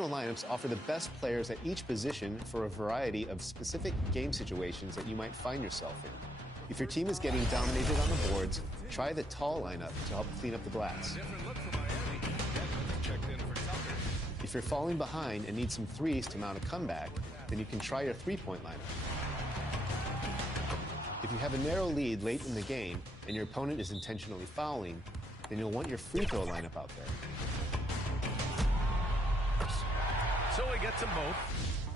situational lineups offer the best players at each position for a variety of specific game situations that you might find yourself in. If your team is getting dominated on the boards, try the tall lineup to help clean up the glass. If you're falling behind and need some threes to mount a comeback, then you can try your three-point lineup. If you have a narrow lead late in the game and your opponent is intentionally fouling, then you'll want your free throw lineup out there. So he gets them both.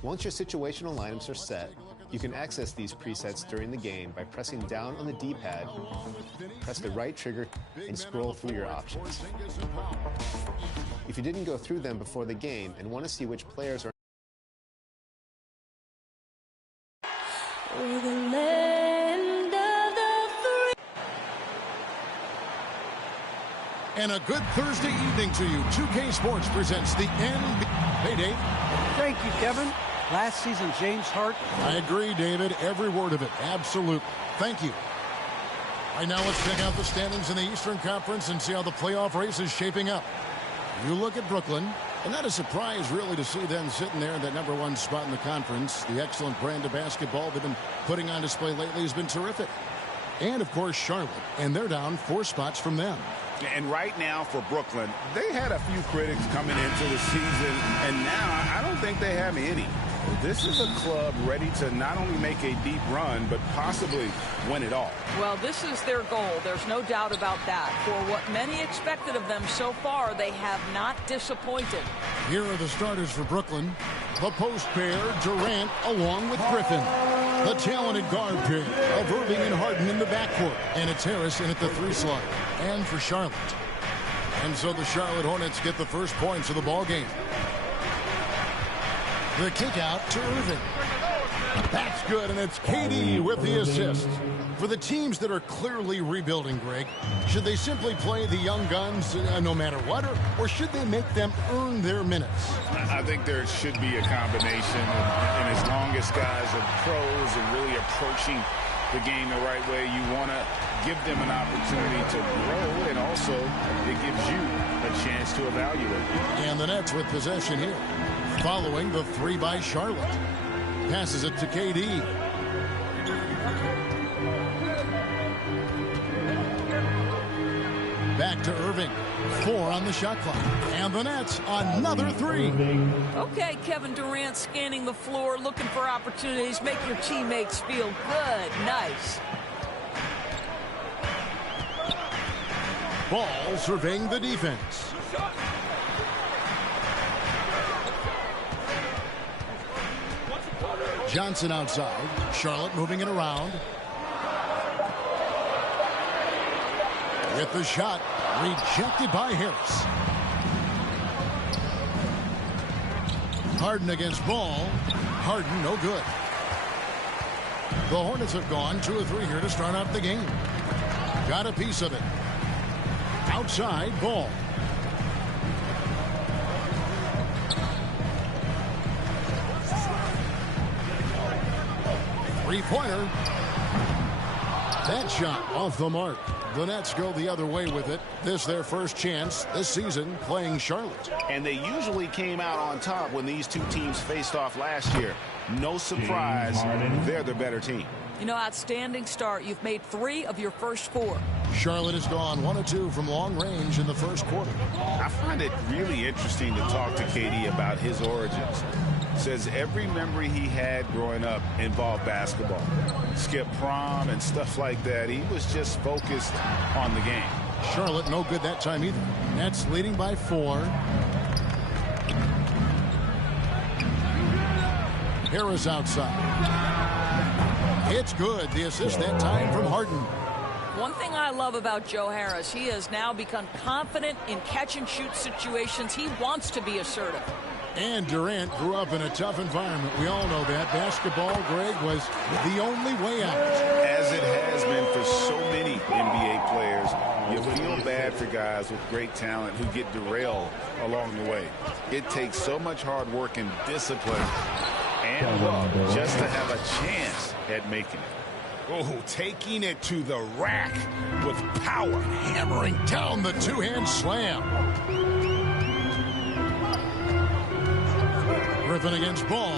Once your situational lineups are set, you can access these presets during the game by pressing down on the D-pad, press the right trigger, and scroll through your options. If you didn't go through them before the game and want to see which players are And a good Thursday evening to you. 2K Sports presents the NBA. Hey, Dave. Thank you, Kevin. Last season, James Hart. I agree, David. Every word of it. Absolutely. Thank you. Right now, let's check out the standings in the Eastern Conference and see how the playoff race is shaping up. You look at Brooklyn, and not a surprise, really, to see them sitting there in that #1 spot in the conference. The excellent brand of basketball they've been putting on display lately has been terrific. And, of course, Charlotte, and they're down 4 spots from them. And right now for Brooklyn, they had a few critics coming into the season, and now I don't think they have any. This is a club ready to not only make a deep run, but possibly win it all. Well, this is their goal. There's no doubt about that. For what many expected of them so far, they have not disappointed. Here are the starters for Brooklyn. The post pair, Durant along with Griffin. The talented guard pair of Irving and Harden in the backcourt. And it's Harrison at the 3 slot. And for Charlotte. And so the Charlotte Hornets get the first points of the ball game. The kick out to Irving. That's good, and it's KD with the assist. For the teams that are clearly rebuilding, Greg, should they simply play the young guns no matter what, or should they make them earn their minutes? I think there should be a combination, and as long as guys are pros and really approaching the game the right way, you want to give them an opportunity to grow, and also it gives you a chance to evaluate. And the Nets with possession here, following the 3 by Charlotte. Passes it to KD. Back to Irving. 4 on the shot clock. And the Nets, another 3. Okay, Kevin Durant scanning the floor, looking for opportunities. Make your teammates feel good. Nice. Ball surveying the defense. Johnson outside. Charlotte moving it around. With the shot, rejected by Harris. Harden against Ball. Harden, no good. The Hornets have gone 2 of 3 here to start out the game. Got a piece of it. Outside, Ball. Three-pointer. That shot off the mark. The Nets go the other way with it. This their first chance this season playing Charlotte. And they usually came out on top when these two teams faced off last year. No surprise, they're the better team. You know, outstanding start. You've made 3 of your first 4. Charlotte has gone 1 of 2 from long range in the first quarter. I find it really interesting to talk to KD about his origins. Says every memory he had growing up involved basketball. Skip prom and stuff like that. He was just focused on the game. Charlotte no good that time either. Nets leading by 4. Harris outside. It's good. The assist that time from Harden. One thing I love about Joe Harris, he has now become confident in catch-and-shoot situations. He wants to be assertive. And Durant grew up in a tough environment. We all know that. Basketball, Greg, was the only way out. As it has been for so many NBA players, you feel bad for guys with great talent who get derailed along the way. It takes so much hard work and discipline and luck just to have a chance at making it. Oh, taking it to the rack with power. Hammering down the 2-hand slam. Irvin against Ball.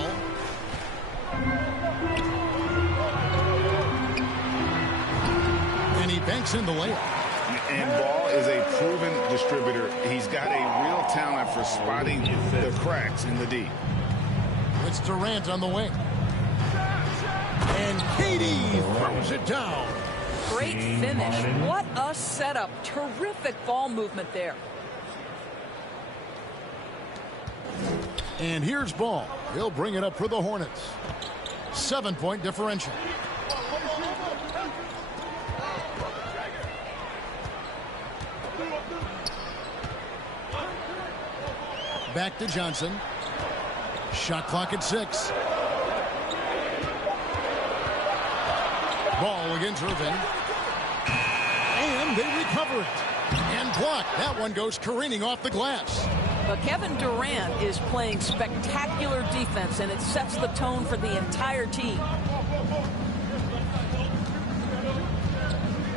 And he banks in the layup. And Ball is a proven distributor. He's got a real talent for spotting the cracks in the D. It's Durant on the wing. And Katie throws it down. Great finish. What a setup. Terrific ball movement there. And here's Ball. He'll bring it up for the Hornets. 7-point differential. Back to Johnson. Shot clock at 6. Ball against Irvin. And they recover it. And blocked. That one goes careening off the glass. But Kevin Durant is playing spectacular defense, and it sets the tone for the entire team.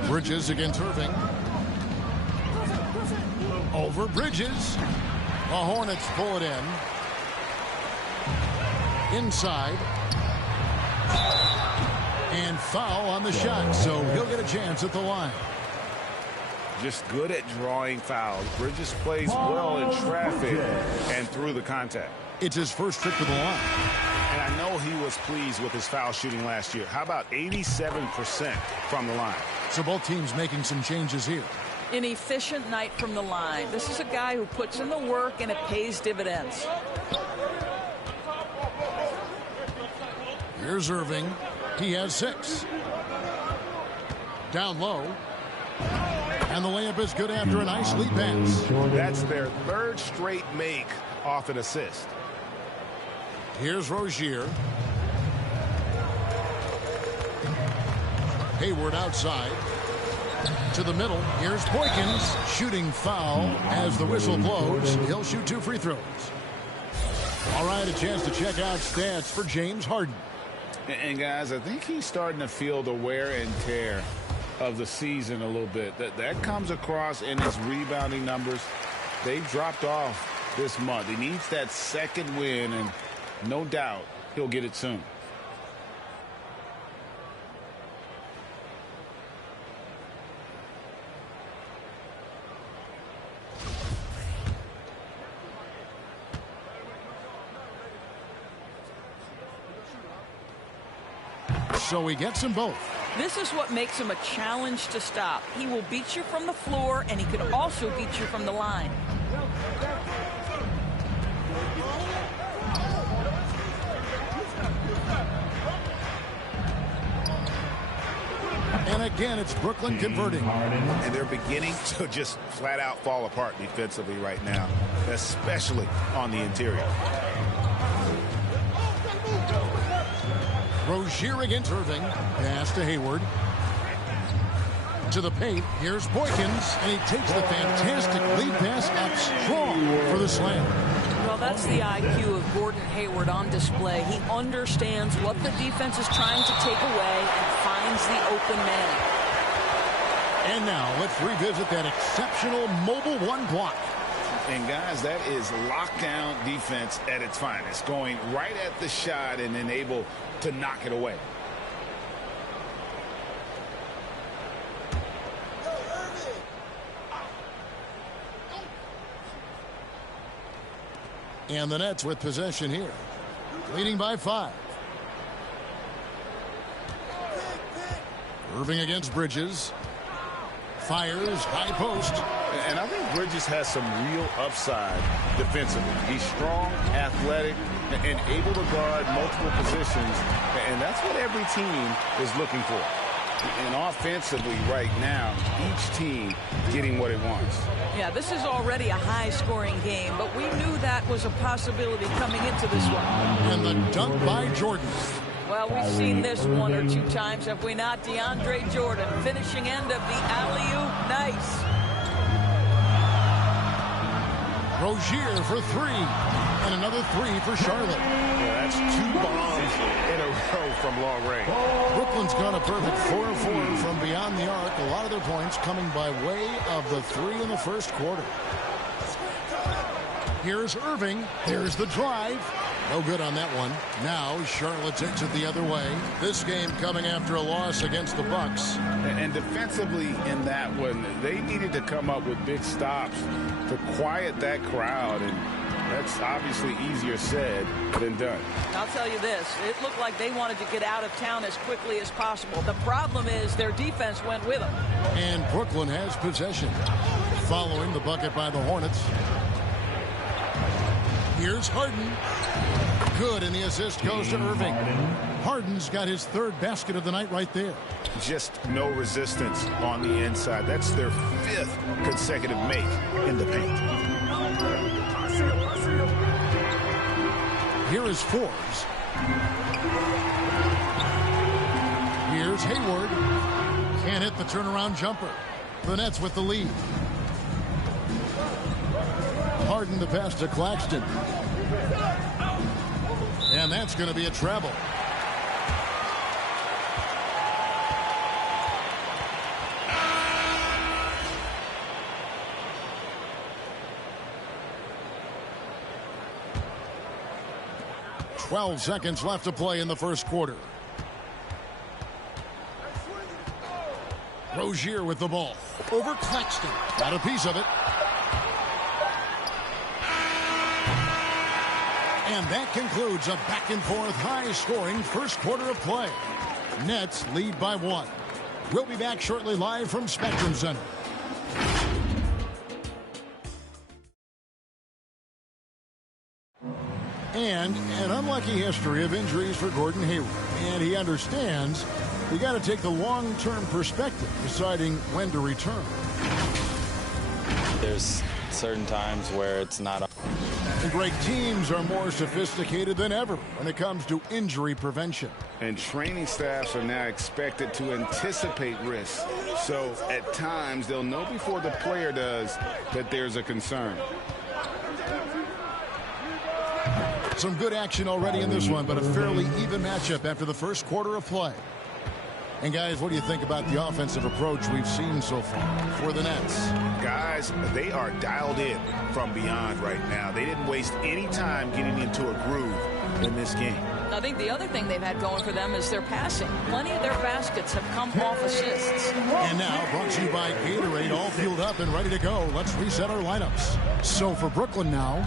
Bridges against Irving. Over Bridges. The Hornets pull it in. Inside. And foul on the shot, so he'll get a chance at the line. Just good at drawing fouls. Bridges plays well in traffic and through the contact. It's his first trip to the line. And I know he was pleased with his foul shooting last year. How about 87% from the line? So both teams making some changes here. An efficient night from the line. This is a guy who puts in the work, and it pays dividends. Here's Irving. He has 6. Down low. And the layup is good after a nice lead pass. That's their third straight make off an assist. Here's Rozier. Hayward outside. To the middle. Here's Boykins. Shooting foul as the whistle blows. He'll shoot 2 free throws. All right, a chance to check out stats for James Harden. And guys, I think he's starting to feel the wear and tear of the season a little bit. That comes across in his rebounding numbers. They dropped off this month. He needs that second win, and no doubt he'll get it soon. So he gets them both. This is what makes him a challenge to stop. He will beat you from the floor, and he could also beat you from the line. And again, it's Brooklyn converting. And they're beginning to just flat out fall apart defensively right now, especially on the interior. Rozier against Irving. Pass to Hayward. To the paint. Here's Boykins. And he takes the fantastic lead pass up strong for the slam. Well, that's the IQ of Gordon Hayward on display. He understands what the defense is trying to take away and finds the open man. And now let's revisit that exceptional mobile 1 block. And guys, that is lockdown defense at its finest, going right at the shot and then able to knock it away. And the Nets with possession here, leading by 5. Irving against Bridges. Fires, high post. And I think Bridges has some real upside defensively. He's strong, athletic, and able to guard multiple positions. And that's what every team is looking for. And offensively right now, each team getting what it wants. Yeah, this is already a high-scoring game, but we knew that was a possibility coming into this one. And the dunk by Jordan. Well, we've seen this 1 or 2 times, have we not? DeAndre Jordan, finishing end of the alley-oop. Nice. Rozier for 3. And another 3 for Charlotte. Yeah, that's 2 bombs in a row from long range. Brooklyn's gone a perfect 4 of 4 from beyond the arc. A lot of their points coming by way of the 3 in the first quarter. Here's Irving. There's the drive. No good on that one. Now Charlotte takes it the other way. This game coming after a loss against the Bucks. And defensively in that one, they needed to come up with big stops to quiet that crowd. And that's obviously easier said than done. I'll tell you this. It looked like they wanted to get out of town as quickly as possible. The problem is their defense went with them. And Brooklyn has possession. Following the bucket by the Hornets. Here's Harden. Good, and the assist goes to Irving. Harden's got his third basket of the night right there. Just no resistance on the inside. That's their 5th consecutive make in the paint. Here is Forbes. Here's Hayward. Can't hit the turnaround jumper. The Nets with the lead. Harden the pass to Claxton. And that's going to be a travel. "12 seconds left to play in the first quarter. Rozier with the ball. Over Claxton. Got a piece of it. And that concludes a back-and-forth, high-scoring first quarter of play. Nets lead by 1. We'll be back shortly live from Spectrum Center. And an unlucky history of injuries for Gordon Hayward. And he understands you got to take the long-term perspective, deciding when to return. There's certain times where it's not. And great teams are more sophisticated than ever when it comes to injury prevention. And training staffs are now expected to anticipate risks. So at times they'll know before the player does that there's a concern. Some good action already in this one, but a fairly even matchup after the first quarter of play. And guys, what do you think about the offensive approach we've seen so far for the Nets? Guys, they are dialed in from beyond right now. They didn't waste any time getting into a groove in this game. I think the other thing they've had going for them is their passing. Plenty of their baskets have come off assists. And now, brought to you by Gatorade, all fueled up and ready to go. Let's reset our lineups. So for Brooklyn now,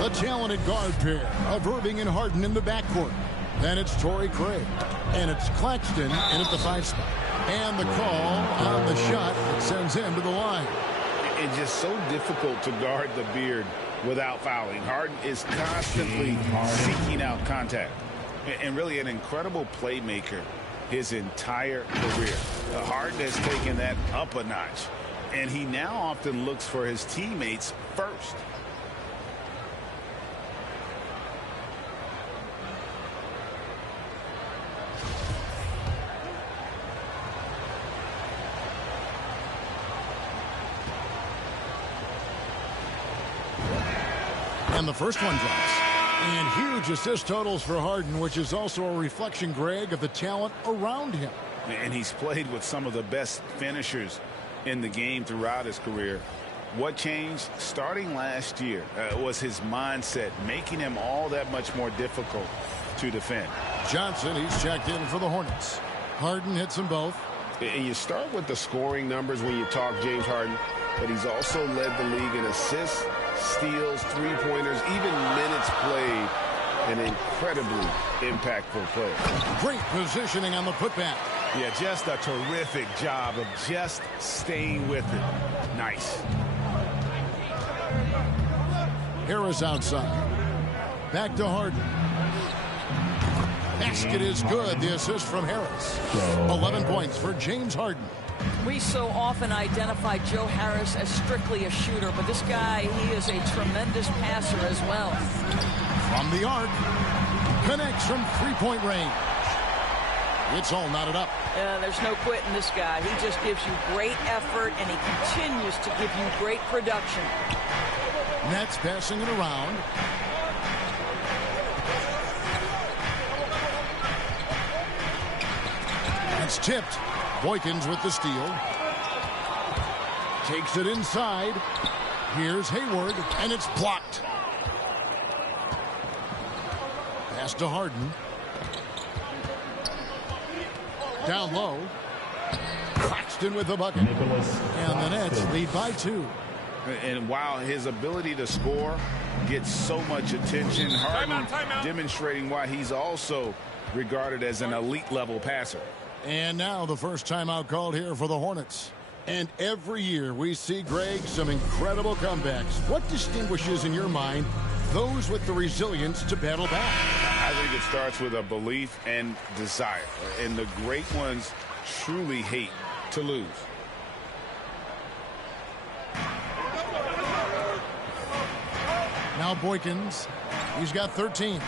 the talented guard pair of Irving and Harden in the backcourt. Then it's Torrey Craig. And it's Claxton in at the 5 spot. And the call on the shot that sends him to the line. It's just so difficult to guard the beard without fouling. Harden is constantly seeking out contact. And really an incredible playmaker his entire career. Harden has taken that up a notch. And he now often looks for his teammates first. And the first one drops. And huge assist totals for Harden, which is also a reflection, Greg, of the talent around him. And he's played with some of the best finishers in the game throughout his career. What changed starting last year was his mindset, making him all that much more difficult to defend. Johnson, he's checked in for the Hornets. Harden hits them both. And you start with the scoring numbers when you talk James Harden, but he's also led the league in assists, steals, three-pointers, even minutes played. An incredibly impactful player. Great positioning on the putback. Yeah, just a terrific job of just staying with it. Nice. Harris outside. Back to Harden. Basket is good. The assist from Harris. 11 points for James Harden. We so often identify Joe Harris as strictly a shooter, but this guy, he is a tremendous passer as well. From the arc. Connects from three-point range. It's all knotted up. There's no quitting this guy. He just gives you great effort, and he continues to give you great production. Nets passing it around. It's tipped. Boykins with the steal. Takes it inside. Here's Hayward, and it's blocked. Pass to Harden. Down low. Claxton with the bucket. And the Nets lead by 2. And while his ability to score gets so much attention, Harden demonstrating why he's also regarded as an elite level passer. And now the first timeout called here for the Hornets. And every year we see, Greg, some incredible comebacks. What distinguishes in your mind those with the resilience to battle back? I think it starts with a belief and desire. And the great ones truly hate to lose. Now Boykins. He's got 13.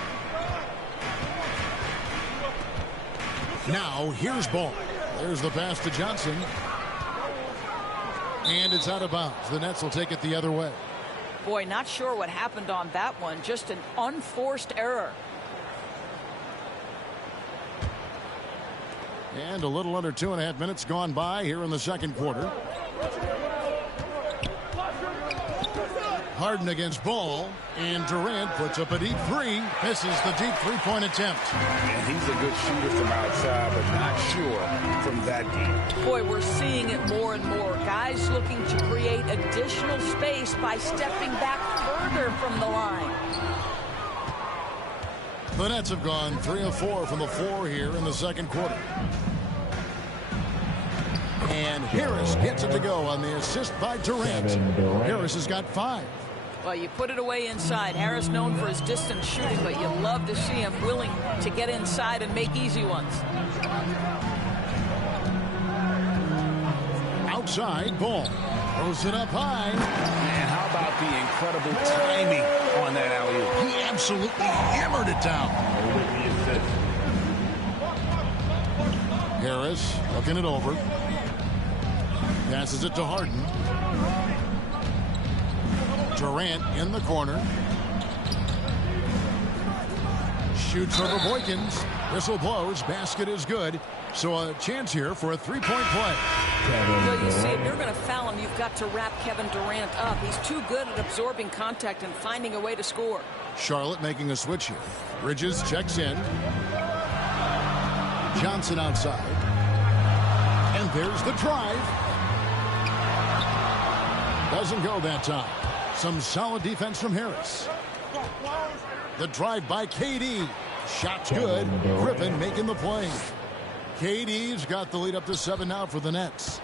Now here's Ball. There's the pass to Johnson. And it's out of bounds. The Nets will take it the other way. Boy, not sure what happened on that one. Just an unforced error. And a little under 2.5 minutes gone by here in the second quarter. Harden against Ball, and Durant puts up a deep 3. Misses the deep 3-point attempt. And he's a good shooter from outside, but not sure from that deep. Boy, we're seeing it more and more. Guys looking to create additional space by stepping back further from the line. The Nets have gone 3 of 4 from the floor here in the second quarter. And Harris gets it to go on the assist by Durant. Harris has got 5. Well, you put it away inside. Harris known for his distance shooting, but you love to see him willing to get inside and make easy ones. Outside, Ball throws it up high. And how about the incredible timing on that alley-oop? He absolutely hammered it down. Harris looking it over. Passes it to Harden. Durant in the corner. Shoots over Boykins. Whistle blows. Basket is good. So a chance here for a 3-point play. Well, you see, if you're going to foul him, you've got to wrap Kevin Durant up. He's too good at absorbing contact and finding a way to score. Charlotte making a switch here. Bridges checks in. Johnson outside. And there's the drive. Doesn't go that time. Some solid defense from Harris. The drive by KD. Shot's good. Griffin making the play. KD's got the lead up to 7 now for the Nets.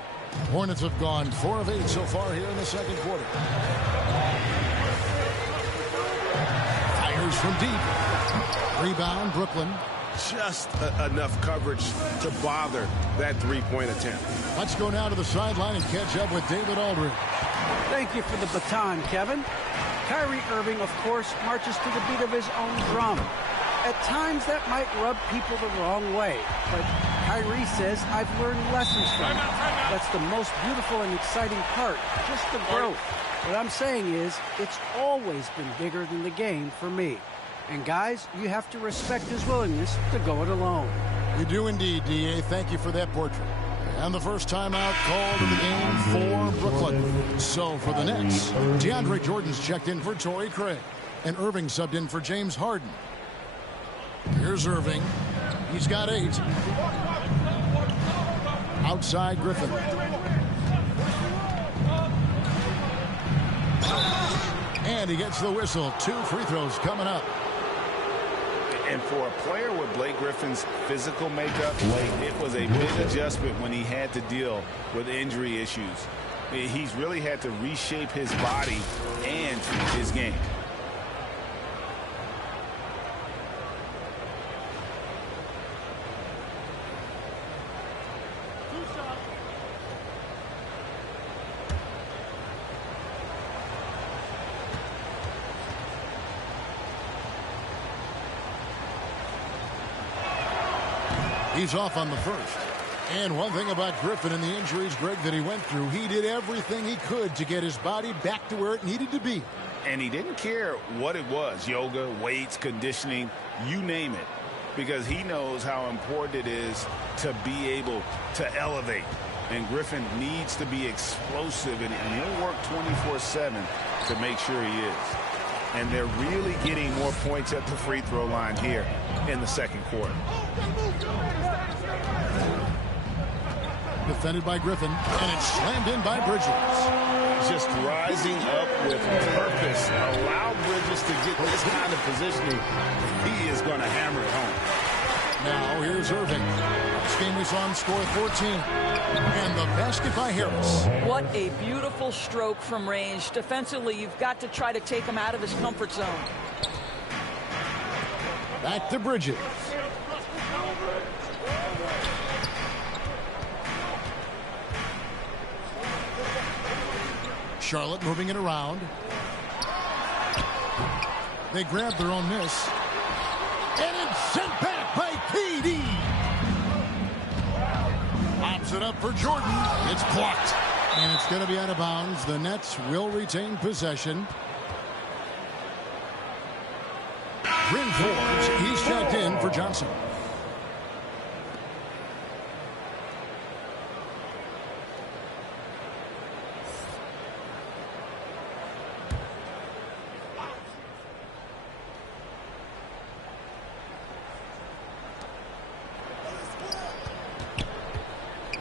Hornets have gone 4 of 8 so far here in the second quarter. Fires from deep. Rebound, Brooklyn. Just enough coverage to bother that 3-point attempt. Let's go now to the sideline and catch up with David Aldridge. Thank you for the baton, Kevin. Kyrie Irving, of course, marches to the beat of his own drum. At times, that might rub people the wrong way, but Kyrie says, I've learned lessons from it. That's the most beautiful and exciting part, just the growth. What I'm saying is, it's always been bigger than the game for me. And guys, you have to respect his willingness to go it alone. You do indeed, D.A. Thank you for that portrait. And the first timeout called in the game for Brooklyn. So for the Nets, DeAndre Jordan's checked in for Torrey Craig. And Irving subbed in for James Harden. Here's Irving. He's got 8. Outside Griffin. And he gets the whistle. 2 free throws coming up. And for a player with Blake Griffin's physical makeup, it was a big adjustment when he had to deal with injury issues. He's really had to reshape his body and his game. He's off on the first. And one thing about Griffin and the injuries, Greg, that he went through, he did everything he could to get his body back to where it needed to be. And he didn't care what it was, yoga, weights, conditioning, you name it, because he knows how important it is to be able to elevate. And Griffin needs to be explosive, and he'll work 24/7 to make sure he is. and they're really getting more points at the free throw line here in the second quarter. Defended by Griffin, and it's slammed in by Bridges. Just rising up with purpose. Allow Bridges to get this kind of positioning. He is going to hammer it home. Now here's Irving. This game we saw him score 14. And the basket by Harris. What a beautiful stroke from range. Defensively, you've got to try to take him out of his comfort zone. Back to Bridges. Charlotte moving it around. They grab their own miss. And it's sent back by KD. Pops it up for Jordan. It's blocked. And it's going to be out of bounds. The Nets will retain possession. Bryn Forbes, he's checked in for Johnson.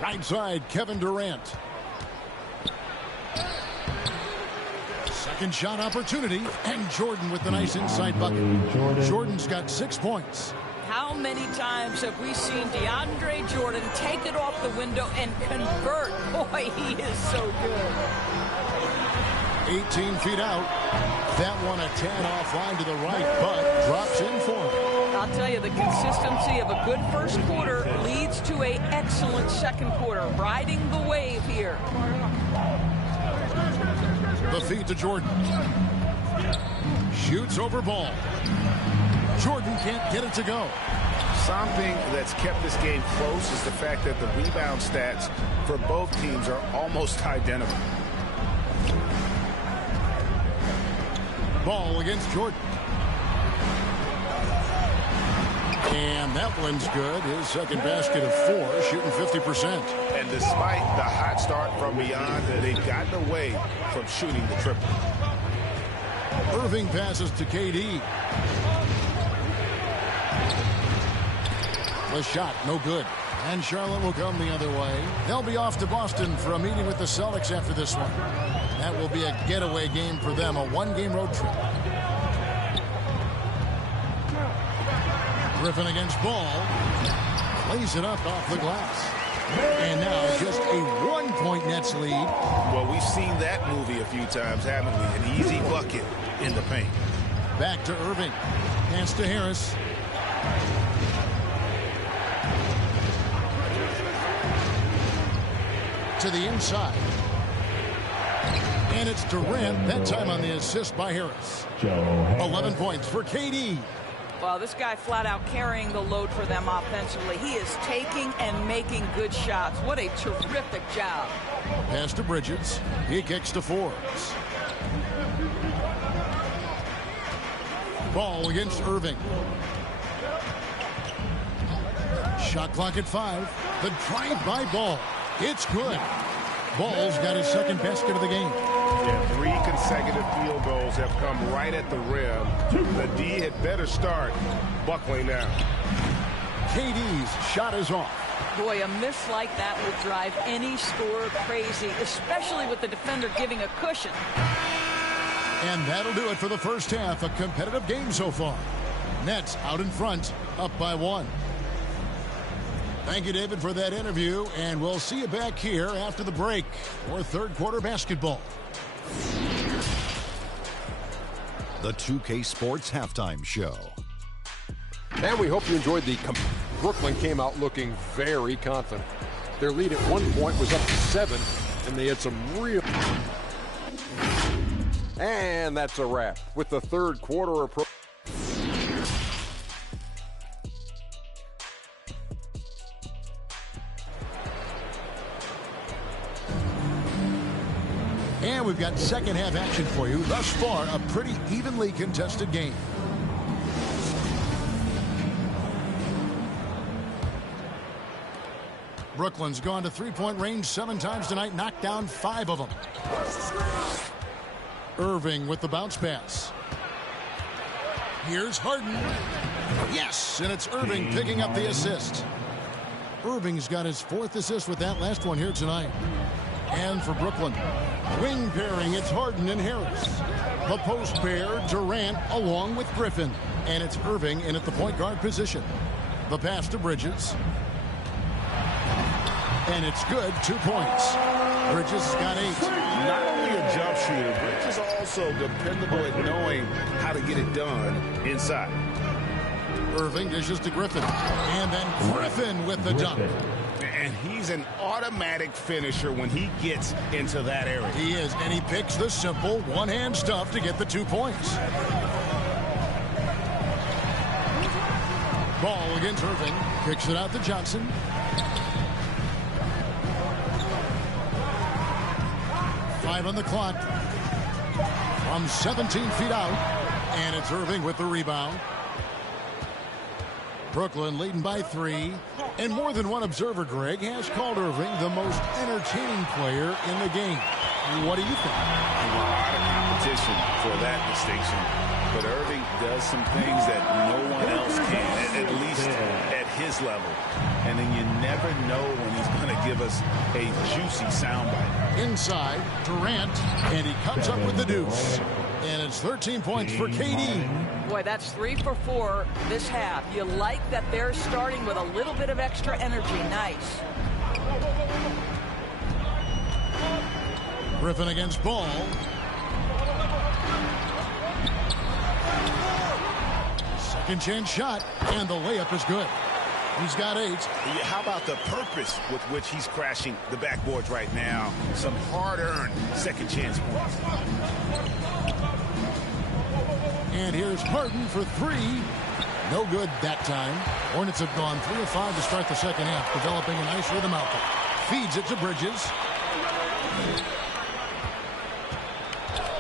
Right side, Kevin Durant. Second shot opportunity, and Jordan with the nice inside bucket. Jordan's got 6 points. How many times have we seen DeAndre Jordan take it off the window and convert? Boy, he is so good. 18 feet out. That one a tad offline to the right, but drops in for him. I'll tell you, the consistency of a good first quarter leads to an excellent second quarter. Riding the wave here. The feed to Jordan. Shoots over ball. Jordan can't get it to go. Something that's kept this game close is the fact that the rebound stats for both teams are almost identical. Ball against Jordan. And that one's good. His second basket of 4, shooting 50%. And despite the hot start from beyond, they've gotten away from shooting the triple. Irving passes to KD. The shot, no good. And Charlotte will come the other way. They'll be off to Boston for a meeting with the Celtics after this one. That will be a getaway game for them, a one-game road trip. Griffin against Ball. Lays it up off the glass. And now just a 1-point Nets lead. Well, we've seen that movie a few times, haven't we? An easy bucket in the paint. Back to Irving. Pass to Harris. To the inside. And it's Durant, that time on the assist by Harris. 11 points for KD. Well, this guy flat out carrying the load for them offensively. He is taking and making good shots. What a terrific job. Pass to Bridges. He kicks to Forbes. Ball against Irving. Shot clock at 5. The drive by Ball. It's good. Ball's got his second basket of the game. Yeah, 3 consecutive field goals have come right at the rim. The D had better start buckling now. KD's shot is off. Boy, a miss like that would drive any scorer crazy, especially with the defender giving a cushion. And that'll do it for the first half. A competitive game so far. Nets out in front, up by 1. Thank you, David, for that interview, and we'll see you back here after the break for third quarter basketball. The 2K Sports Halftime Show. And we hope you enjoyed the... Brooklyn came out looking very confident. Their lead at one point was up to 7, and they had some real... And that's a wrap with the third quarter approach. And we've got second half action for you. Thus far, a pretty evenly contested game. Brooklyn's gone to three-point range 7 times tonight, knocked down 5 of them. Irving with the bounce pass. Here's Harden. Yes, and it's Irving picking up the assist. Irving's got his 4th assist with that last one here tonight. And for Brooklyn, wing pairing, it's Harden and Harris. The post pair, Durant along with Griffin. And it's Irving in at the point guard position. The pass to Bridges. And it's good, 2 points. Bridges has got 8. Not only a jump shooter, Bridges also dependable at knowing how to get it done inside. Irving dishes to Griffin. And then Griffin with the dunk. And he's an automatic finisher when he gets into that area. He is, and he picks the simple one-hand stuff to get the 2 points. Ball against Irving. Kicks it out to Johnson. Five on the clock. From 17 feet out. And it's Irving with the rebound. Brooklyn leading by 3. And more than one observer, Greg, has called Irving the most entertaining player in the game. What do you think? A lot of competition for that distinction. But Irving does some things that no one else can, at least at his level. And then you never know when he's going to give us a juicy soundbite. Inside, Durant, and he comes up with the deuce. And it's 13 points for KD. Boy, that's 3 for 4 this half. You like that they're starting with a little bit of extra energy. Nice. Griffin against Ball. Second chance shot, and the layup is good. He's got 8. How about the purpose with which he's crashing the backboards right now? Some hard-earned second chance points. And here's Harden for 3. No good that time. Hornets have gone 3 of 5 to start the second half, developing a nice rhythm out there. Feeds it to Bridges.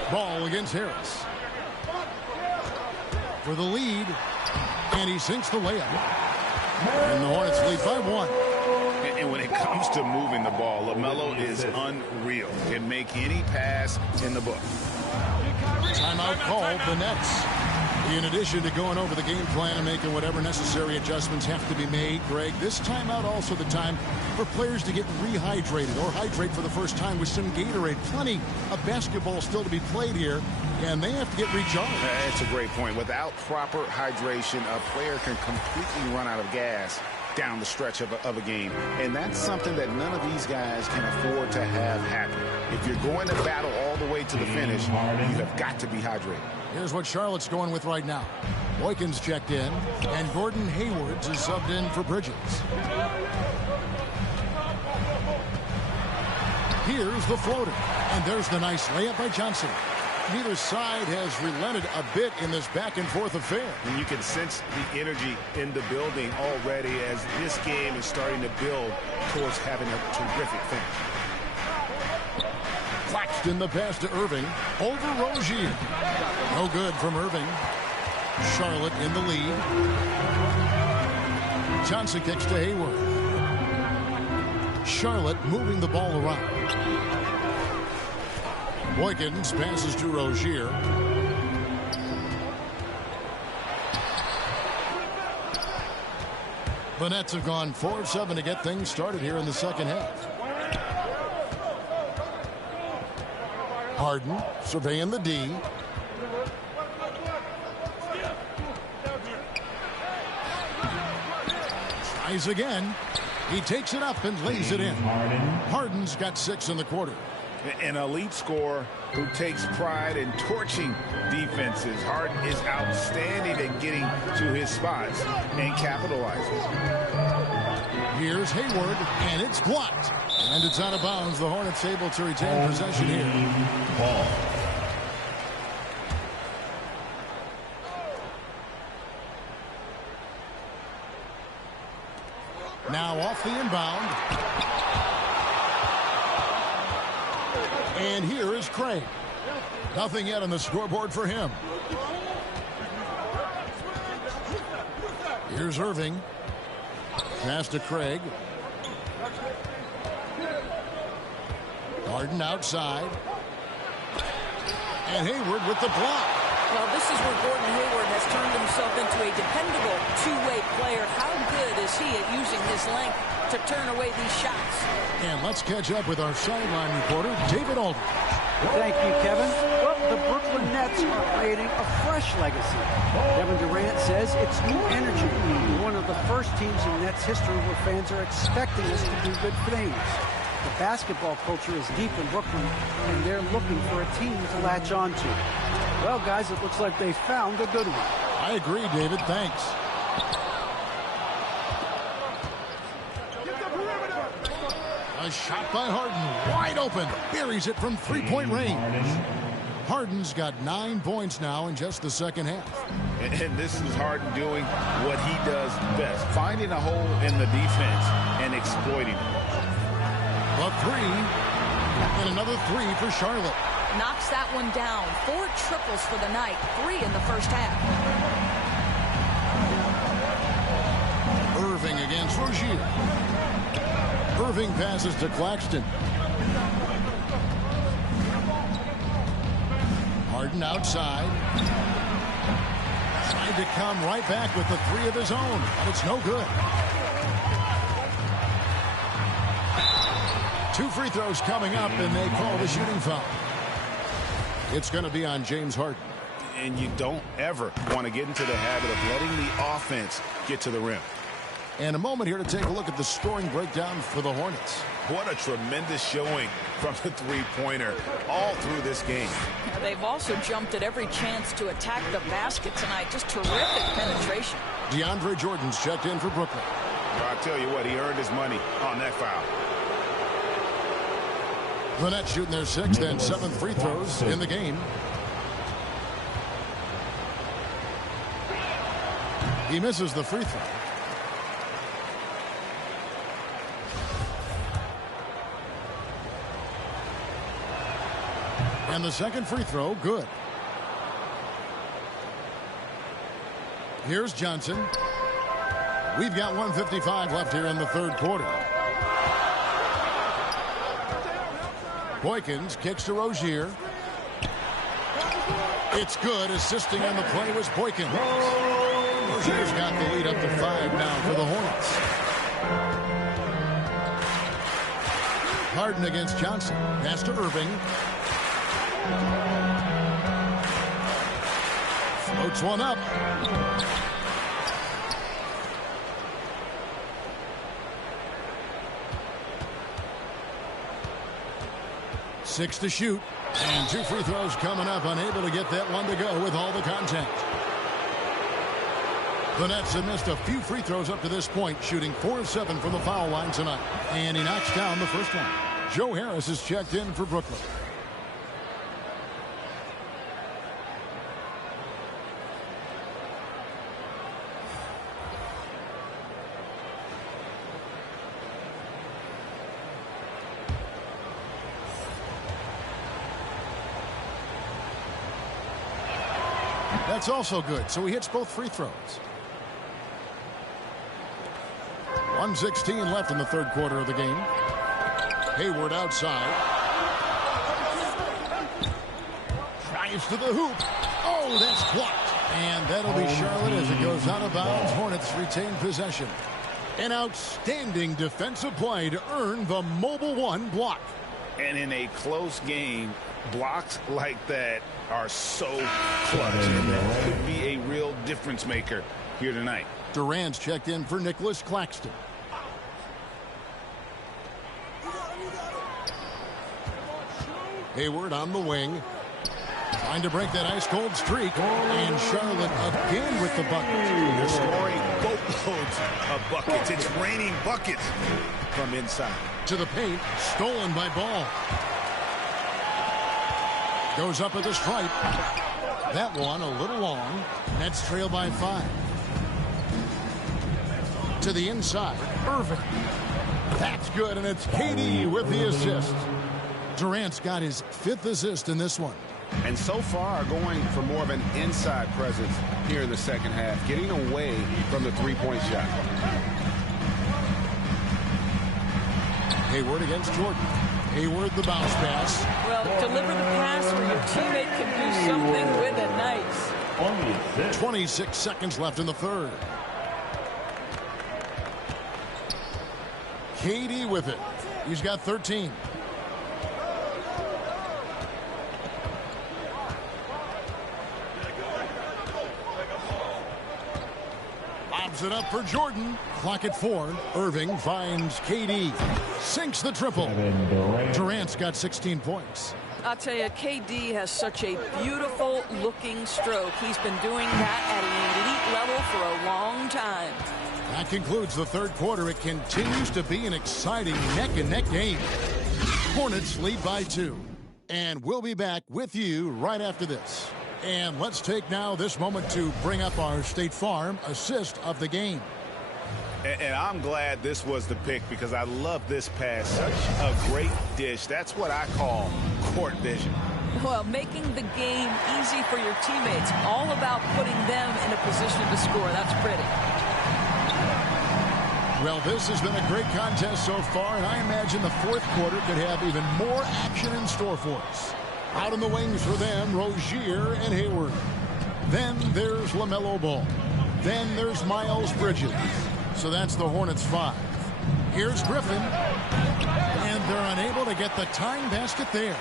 Ball against Harris. For the lead. And he sinks the layup. And the Hornets lead by 1. And when it comes to moving the ball, LaMelo is unreal. Can make any pass in the book. Timeout called, the Nets. In addition to going over the game plan and making whatever necessary adjustments have to be made, Greg, this timeout also the time for players to get rehydrated or hydrate for the first time with some Gatorade. Plenty of basketball still to be played here, and they have to get recharged. That's a great point. Without proper hydration, a player can completely run out of gas down the stretch of a game. And that's something that none of these guys can afford to have happen. If you're going to battle all the way to the finish, you have got to be hydrated. Here's what Charlotte's going with right now. Boykin's checked in, and Gordon Hayward is subbed in for Bridges. Here's the floater, and there's the nice layup by Johnson. Neither side has relented a bit in this back-and-forth affair. And you can sense the energy in the building already as this game is starting to build towards having a terrific finish. Claxton the pass to Irving. Over Rozier. No good from Irving. Charlotte in the lead. Johnson kicks to Hayward. Charlotte moving the ball around. Boykins passes to Rozier. The Nets have gone 4 of 7 to get things started here in the second half. Harden surveying the D. Tries again. He takes it up and lays it in. Harden's got 6 in the quarter. An elite scorer who takes pride in torching defenses. Harden is outstanding at getting to his spots and capitalizing. Here's Hayward, and it's blocked. And it's out of bounds. The Hornets able to retain possession here. Ball. Now off the inbound. And here is Craig. Nothing yet on the scoreboard for him. Here's Irving. Pass to Craig. Harden outside. And Hayward with the block. Well, this is where Gordon Hayward has turned himself into a dependable two-way player. How good is he at using his length to turn away these shots? And let's catch up with our sideline reporter, David Aldridge. Thank you, Kevin. Well, the Brooklyn Nets are creating a fresh legacy. Kevin Durant says it's new energy. One of the first teams in Nets history where fans are expecting us to do good things. The basketball culture is deep in Brooklyn, and they're looking for a team to latch on to. Well, guys, it looks like they found a good one. I agree, David. Thanks. A shot by Harden, wide open, buries it from three-point range. Harden's got 9 points now in just the second half. And this is Harden doing what he does best, finding a hole in the defense and exploiting it. A three, and another three for Charlotte. Knocks that one down. 4 triples for the night, 3 in the first half. Irving against Rozier. Irving passes to Claxton. Harden outside. Trying to come right back with the 3 of his own, but it's no good. 2 free throws coming up, and they call the shooting foul. It's going to be on James Harden. And you don't ever want to get into the habit of letting the offense get to the rim. And a moment here to take a look at the scoring breakdown for the Hornets. What a tremendous showing from the three-pointer all through this game. They've also jumped at every chance to attack the basket tonight. Just terrific penetration. DeAndre Jordan's checked in for Brooklyn. Well, I'll tell you what, he earned his money on that foul. The Nets shooting their 6th and 7th free throws in the game. He misses the free throw. And the second free throw, good. Here's Johnson. We've got 1:55 left here in the third quarter. Boykins kicks to Rozier. It's good. Assisting on the play was Boykins. Rozier's got the lead up to 5 now for the Hornets. Harden against Johnson. Pass to Irving. Floats one up. Six to shoot. And 2 free throws coming up. Unable to get that one to go with all the contact. The Nets have missed a few free throws up to this point, shooting 4 of 7 from the foul line tonight. And he knocks down the first one. Joe Harris is checked in for Brooklyn. That's also good, so he hits both free throws. 1:16 left in the third quarter of the game. Hayward outside. Drives to the hoop. Oh, that's blocked. And that'll be Charlotte as it goes out of bounds. Hornets retain possession. An outstanding defensive play to earn the mobile 1 block. And in a close game, blocks like that are so clutch. And that could be a real difference maker here tonight. Durant's checked in for Nicholas Claxton. Hayward on the wing. Trying to break that ice-cold streak. And Charlotte again with the bucket. They're scoring boatloads of buckets. It's raining buckets from inside. To the paint. Stolen by Ball. Goes up at the stripe. That one a little long. Nets trail by 5. To the inside. Irving. That's good, and it's KD with the assist. Durant's got his 5th assist in this one. And so far going for more of an inside presence here in the second half, getting away from the three-point shot. Hayward against Jordan. Hayward, the bounce pass. Well, deliver the pass where your teammate can do something with it. Nice. 26 seconds left in the third. KD with it. He's got 13. Lobs it up for Jordan. Clock at 4. Irving finds KD. Sinks the triple. Durant's got 16 points. I'll tell you, KD has such a beautiful looking stroke. He's been doing that at an elite level for a long time. That concludes the third quarter. It continues to be an exciting neck-and-neck game. Hornets lead by 2. And we'll be back with you right after this. And let's take now this moment to bring up our State Farm assist of the game. And I'm glad this was the pick because I love this pass. Such a great dish. That's what I call court vision. Well, making the game easy for your teammates. All about putting them in a position to score. That's pretty. Well, this has been a great contest so far, and I imagine the fourth quarter could have even more action in store for us. Out in the wings for them, Rozier and Hayward. Then there's LaMelo Ball. Then there's Miles Bridges. So that's the Hornets 5. Here's Griffin. And they're unable to get the tying basket there.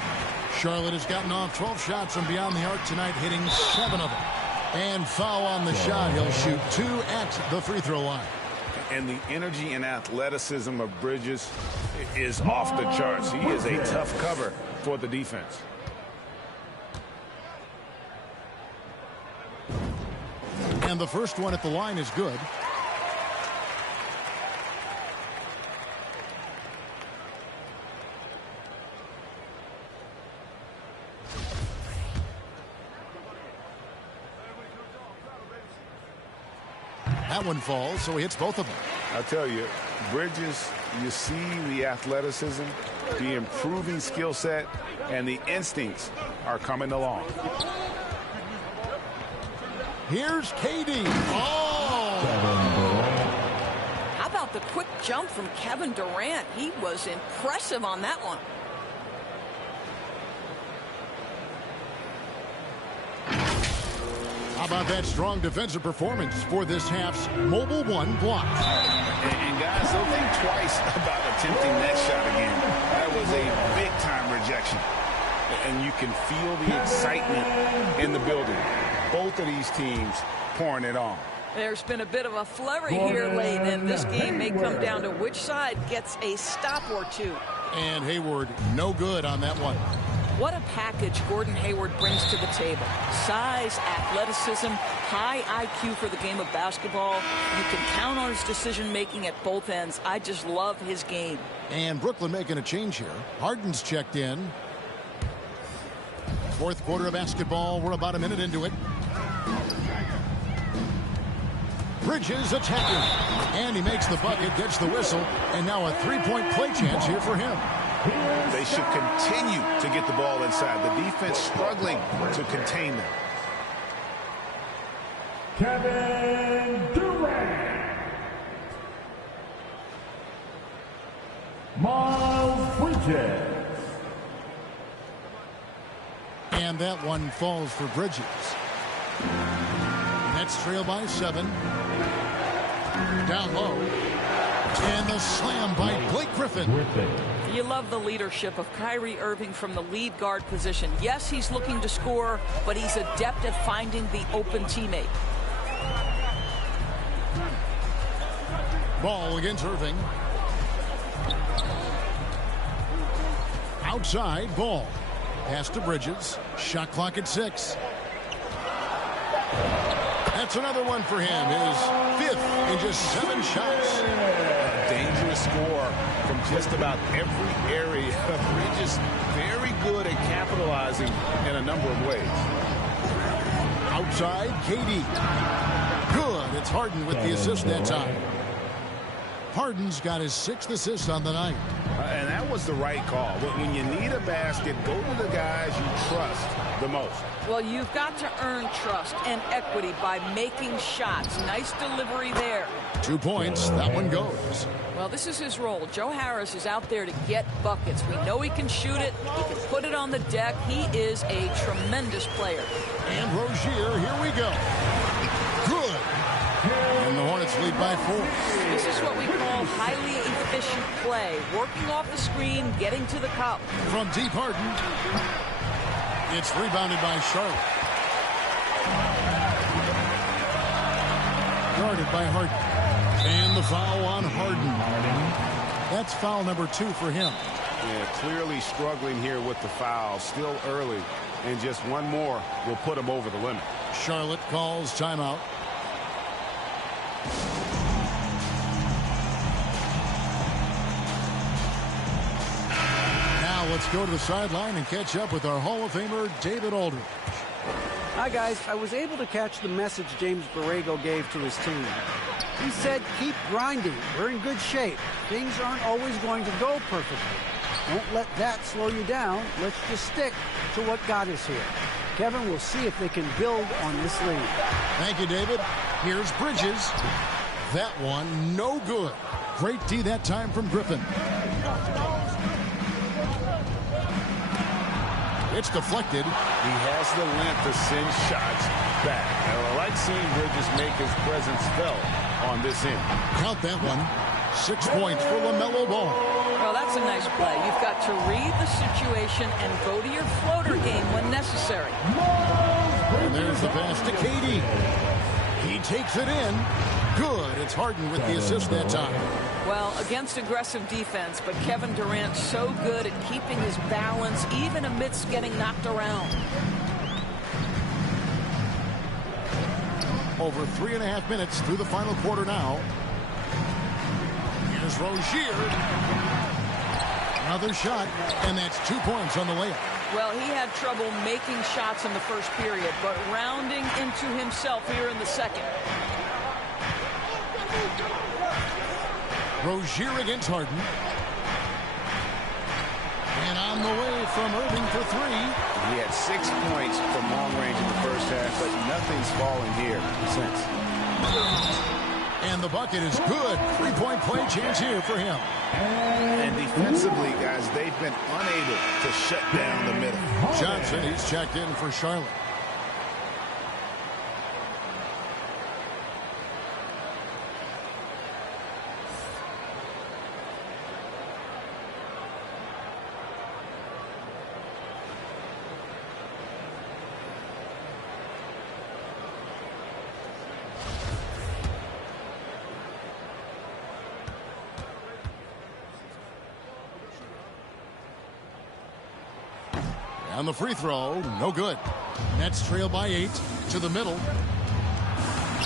Charlotte has gotten off 12 shots from beyond the arc tonight, hitting 7 of them. And foul on the shot. He'll shoot 2 at the free throw line. And the energy and athleticism of Bridges is off the charts. He is a tough cover for the defense. And the first one at the line is good. That one falls, so he hits both of them. I'll tell you, Bridges, you see the athleticism, the improving skill set, and the instincts are coming along. Here's KD. Oh! How about the quick jump from Kevin Durant? He was impressive on that one. How about that strong defensive performance for this half's mobile 1 block? And guys, don't think twice about attempting that shot again. That was a big-time rejection. And you can feel the excitement in the building. Both of these teams pouring it on. There's been a bit of a flurry here late, and this game may come down to which side gets a stop or two. And Hayward, no good on that one. What a package Gordon Hayward brings to the table. Size, athleticism, high IQ for the game of basketball. You can count on his decision-making at both ends. I just love his game. And Brooklyn making a change here. Harden's checked in. Fourth quarter of basketball. We're about a minute into it. Bridges attacking. And he makes the bucket, gets the whistle, and now a three-point play chance here for him. They should continue to get the ball inside. The defense struggling to contain them. Kevin Durant. Miles Bridges. And that one falls for Bridges. Nets trail by 7. Down low. And the slam by Blake Griffin. You love the leadership of Kyrie Irving from the lead guard position. Yes, he's looking to score, but he's adept at finding the open teammate. Ball against Irving. Outside, Ball. Pass to Bridges. Shot clock at 6. That's another one for him. His 5th in just 7 shots. Dangerous score from just about every area. Bridges very good at capitalizing in a number of ways. Outside, KD. Good. It's Harden with the assist that time. Harden's got his 6th assist on the night. And that was the right call. When you need a basket, go to the guys you trust the most? Well, you've got to earn trust and equity by making shots. Nice delivery there. 2 points. That one goes. Well, this is his role. Joe Harris is out there to get buckets. We know he can shoot it. He can put it on the deck. He is a tremendous player. And Rozier, here we go. Good. And the Hornets lead by 4. This is what we call highly efficient play. Working off the screen, getting to the cup. From deep, Harden. It's rebounded by Charlotte. Guarded by Harden. And the foul on Harden. That's foul number 2 for him. Yeah, clearly struggling here with the foul. Still early. And just one more will put him over the limit. Charlotte calls timeout. Now let's go to the sideline and catch up with our Hall of Famer, David Aldridge. Hi, guys. I was able to catch the message James Borrego gave to his team. He said, keep grinding. We're in good shape. Things aren't always going to go perfectly. Don't let that slow you down. Let's just stick to what got us here. Kevin, we'll see if they can build on this lead. Thank you, David. Here's Bridges. That one, no good. Great D that time from Griffin. It's deflected. He has the length to send shots back. And I like seeing Bridges make his presence felt on this end. Count that one. 6 points for LaMelo Ball. Well, that's a nice play. You've got to read the situation and go to your floater game when necessary. And there's the pass to KD. He takes it in. Good. It's Harden with the assist that time. Well, against aggressive defense, but Kevin Durant so good at keeping his balance even amidst getting knocked around. Over 3.5 minutes through the final quarter now. Here's Rozier. Another shot, and that's 2 points on the layup. Well, he had trouble making shots in the first period, but rounding into himself here in the second. Rozier against Harden. And on the way from Irving for 3. He had 6 points from long range in the first half, but nothing's fallen here since. And the bucket is good. 3-point play chance here for him. And defensively, guys, they've been unable to shut down the middle. Johnson, he's checked in for Charlotte. On the free throw, no good. Nets trail by 8 to the middle.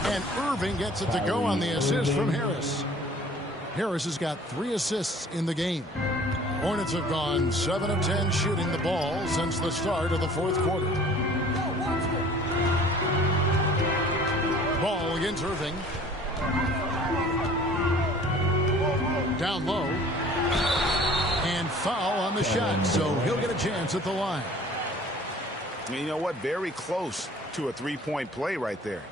And Irving gets it to go on the assist from Harris. Harris has got 3 assists in the game. Hornets have gone 7 of 10 shooting the ball since the start of the fourth quarter. Ball against Irving. Down low. And foul on the shot, so he'll get a chance at the line. You know what? Very close to a 3-point play right there.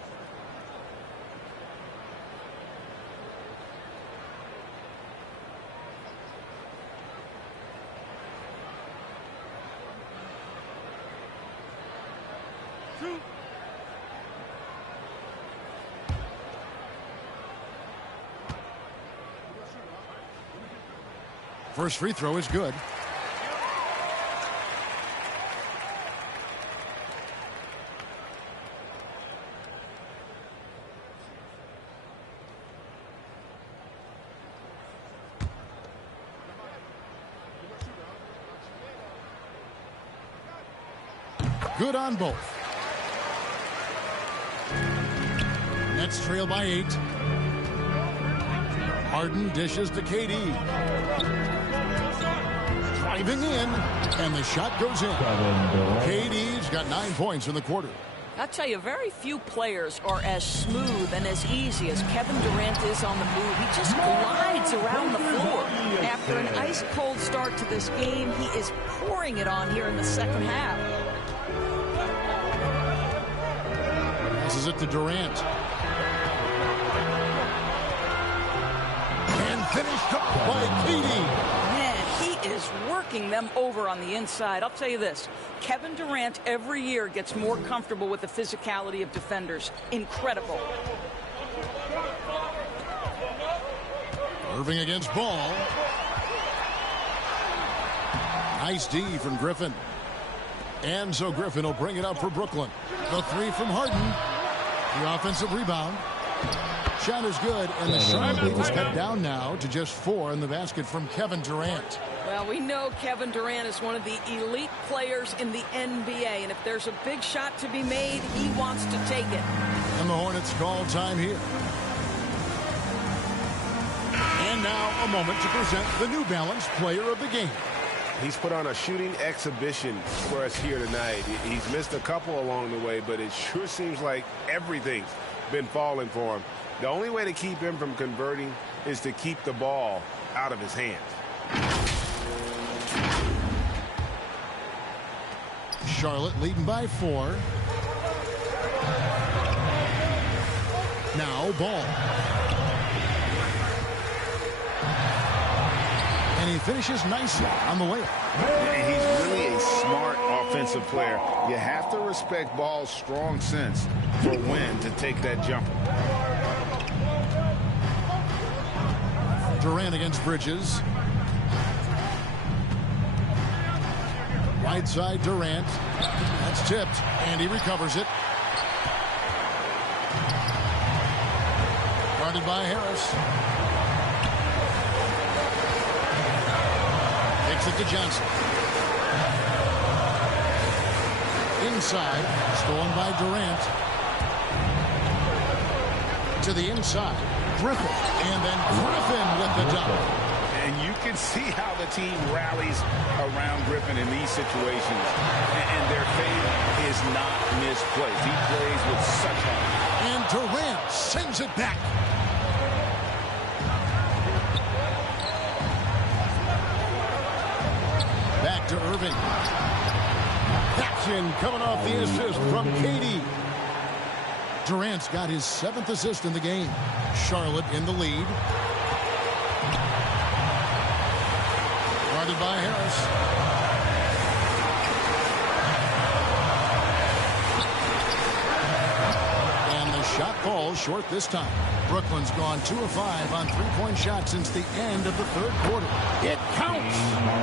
First free throw is good. Good on both. Nets trail by 8. Harden dishes to KD. Driving in, and the shot goes in. KD's got 9 points in the quarter. I'll tell you, very few players are as smooth and as easy as Kevin Durant is on the move. He just glides around the floor. After an ice-cold start to this game, he is pouring it on here in the second half. Passes it to Durant. And finished off by KD. Man, he is working them over on the inside. I'll tell you this. Kevin Durant every year gets more comfortable with the physicality of defenders. Incredible. Irving against Ball. Nice D from Griffin. And so Griffin will bring it up for Brooklyn. The three from Harden. The offensive rebound. Shot is good, and the Charlotte lead is cut down now to just 4 in the basket from Kevin Durant. Well, we know Kevin Durant is one of the elite players in the NBA, and if there's a big shot to be made, he wants to take it. And the Hornets call time here. And now a moment to present the New Balance Player of the Game. He's put on a shooting exhibition for us here tonight. He's missed a couple along the way, but it sure seems like everything's been falling for him. The only way to keep him from converting is to keep the ball out of his hands. Charlotte leading by 4. Now Ball. And he finishes nicely on the way. He's really a smart offensive player. You have to respect Ball's strong sense for when to take that jumper. Durant against Bridges. Right side Durant. That's tipped, and he recovers it. Guarded by Harris. Takes it to Johnson. Inside, stolen by Durant. To the inside, Griffin, and then Griffin with the dunk. And you can see how the team rallies around Griffin in these situations. And their faith is not misplaced. He plays with such heart. And Durant sends it back. Back to Irving. Action coming off the assist from KD. Durant's got his 7th assist in the game. Charlotte in the lead. Guarded by Harris. And the shot falls short this time. Brooklyn's gone 2 of 5 on 3-point shots since the end of the 3rd quarter. It counts.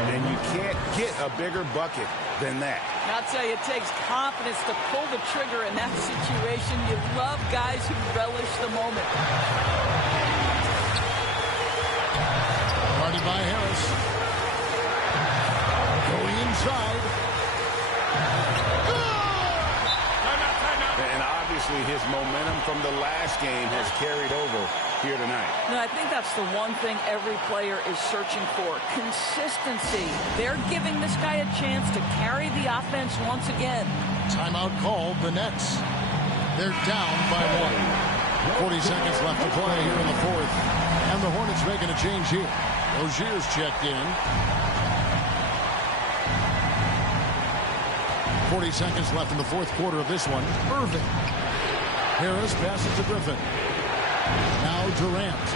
And you can't get a bigger bucket than that. I'll tell you, it takes confidence to pull the trigger in that situation. You love guys who relish the moment. Guarded by Harris. Going inside. And obviously his momentum from the last game has carried over here tonight. No, I think that's the one thing every player is searching for. Consistency. They're giving this guy a chance to carry the offense once again. Timeout called. The Nets. They're down by 1. 40 seconds left to play here in the 4th. And the Hornets making a change here. Rozier's checked in. 40 seconds left in the 4th quarter of this one. Irving. Harris passes to Griffin. Now Durant.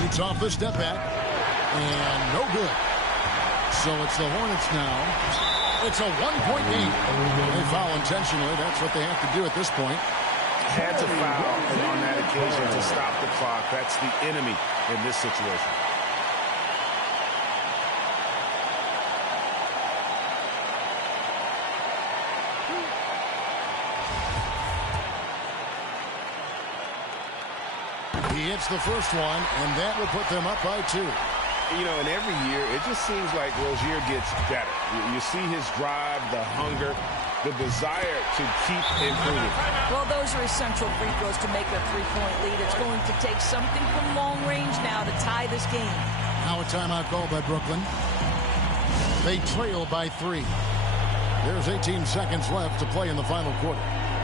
Shoots off the step back. And no good. So it's the Hornets now. It's a 1-point game. They foul intentionally. That's what they have to do at this point. Had to foul on that occasion to stop the clock. That's the enemy in this situation. He hits the first one, and that will put them up by 2. You know, and every year, it just seems like Rozier gets better. You see his drive, the hunger, the desire to keep improving. Well, those are essential free throws to make a 3-point lead. It's going to take something from long range now to tie this game. Now a timeout call by Brooklyn. They trail by 3. There's 18 seconds left to play in the final quarter.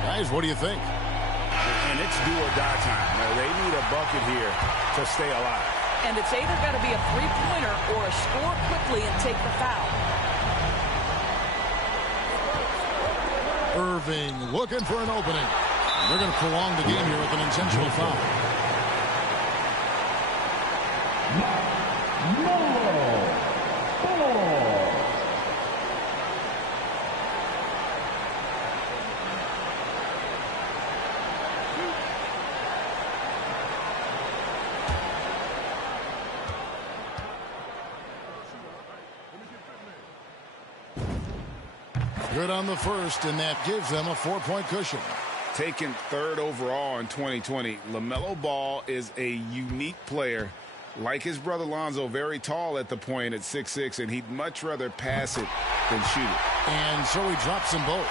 Guys, what do you think? And it's do or die time. Now, they need a bucket here to stay alive. and it's either got to be a three-pointer or a score quickly and take the foul. Irving looking for an opening. They're going to prolong the game here with an intentional foul. Good on the first, and that gives them a 4-point cushion. Taken third overall in 2020, LaMelo Ball is a unique player. Like his brother Lonzo, very tall at the point at 6'6", and he'd much rather pass it than shoot it. And so he drops them both.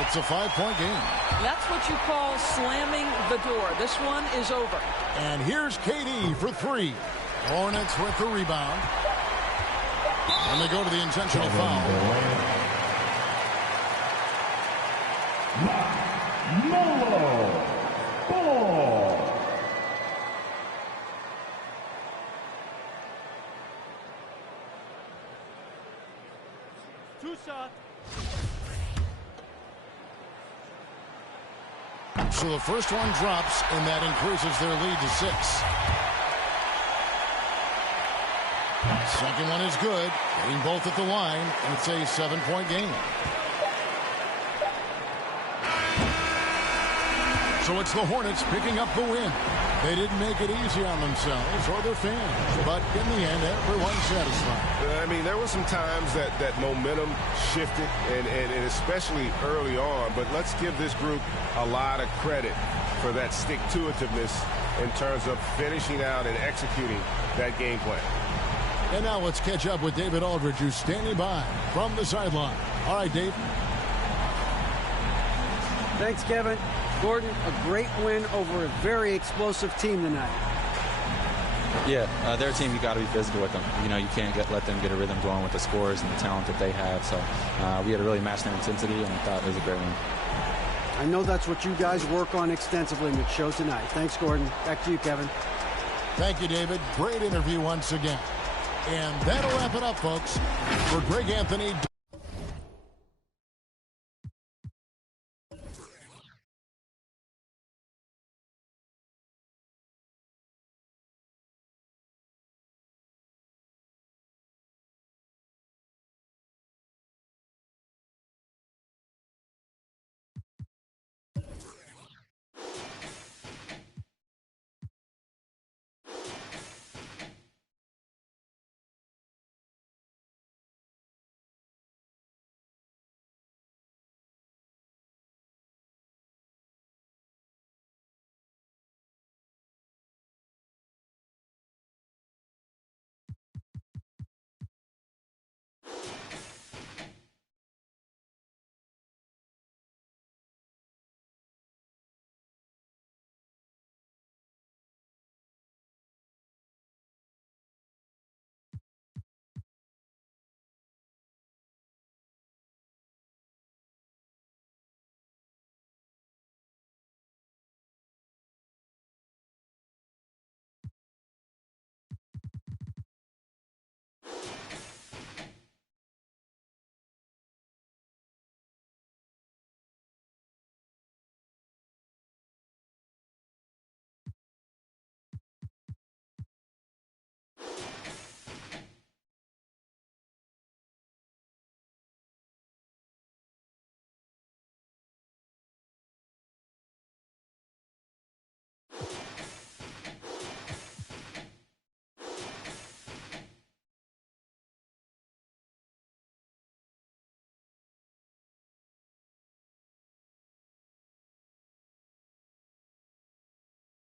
It's a 5-point game. That's what you call slamming the door. This one is over. And here's KD for three. Hornets with the rebound. And they go to the intentional foul. Melo Ball. Two shots. So the first one drops, and that increases their lead to 6. Second one is good. Getting both at the line, and it's a 7-point game. So it's the Hornets picking up the win. They didn't make it easy on themselves or their fans, but in the end, everyone's satisfied. I mean, there were some times that momentum shifted, and especially early on, but let's give this group a lot of credit for that stick-to-itiveness in terms of finishing out and executing that game plan. And now let's catch up with David Aldridge, who's standing by from the sideline. All right, Dave. Thanks, Kevin. Gordon, a great win over a very explosive team tonight. Yeah, their team, you got to be physical with them. You know, you can't let them get a rhythm going with the scores and the talent that they have. So we had to really match their intensity, and I thought it was a great win. I know that's what you guys work on extensively, and it showed tonight. Thanks, Gordon. Back to you, Kevin. Thank you, David. Great interview once again. And that'll wrap it up, folks. For Greg Anthony.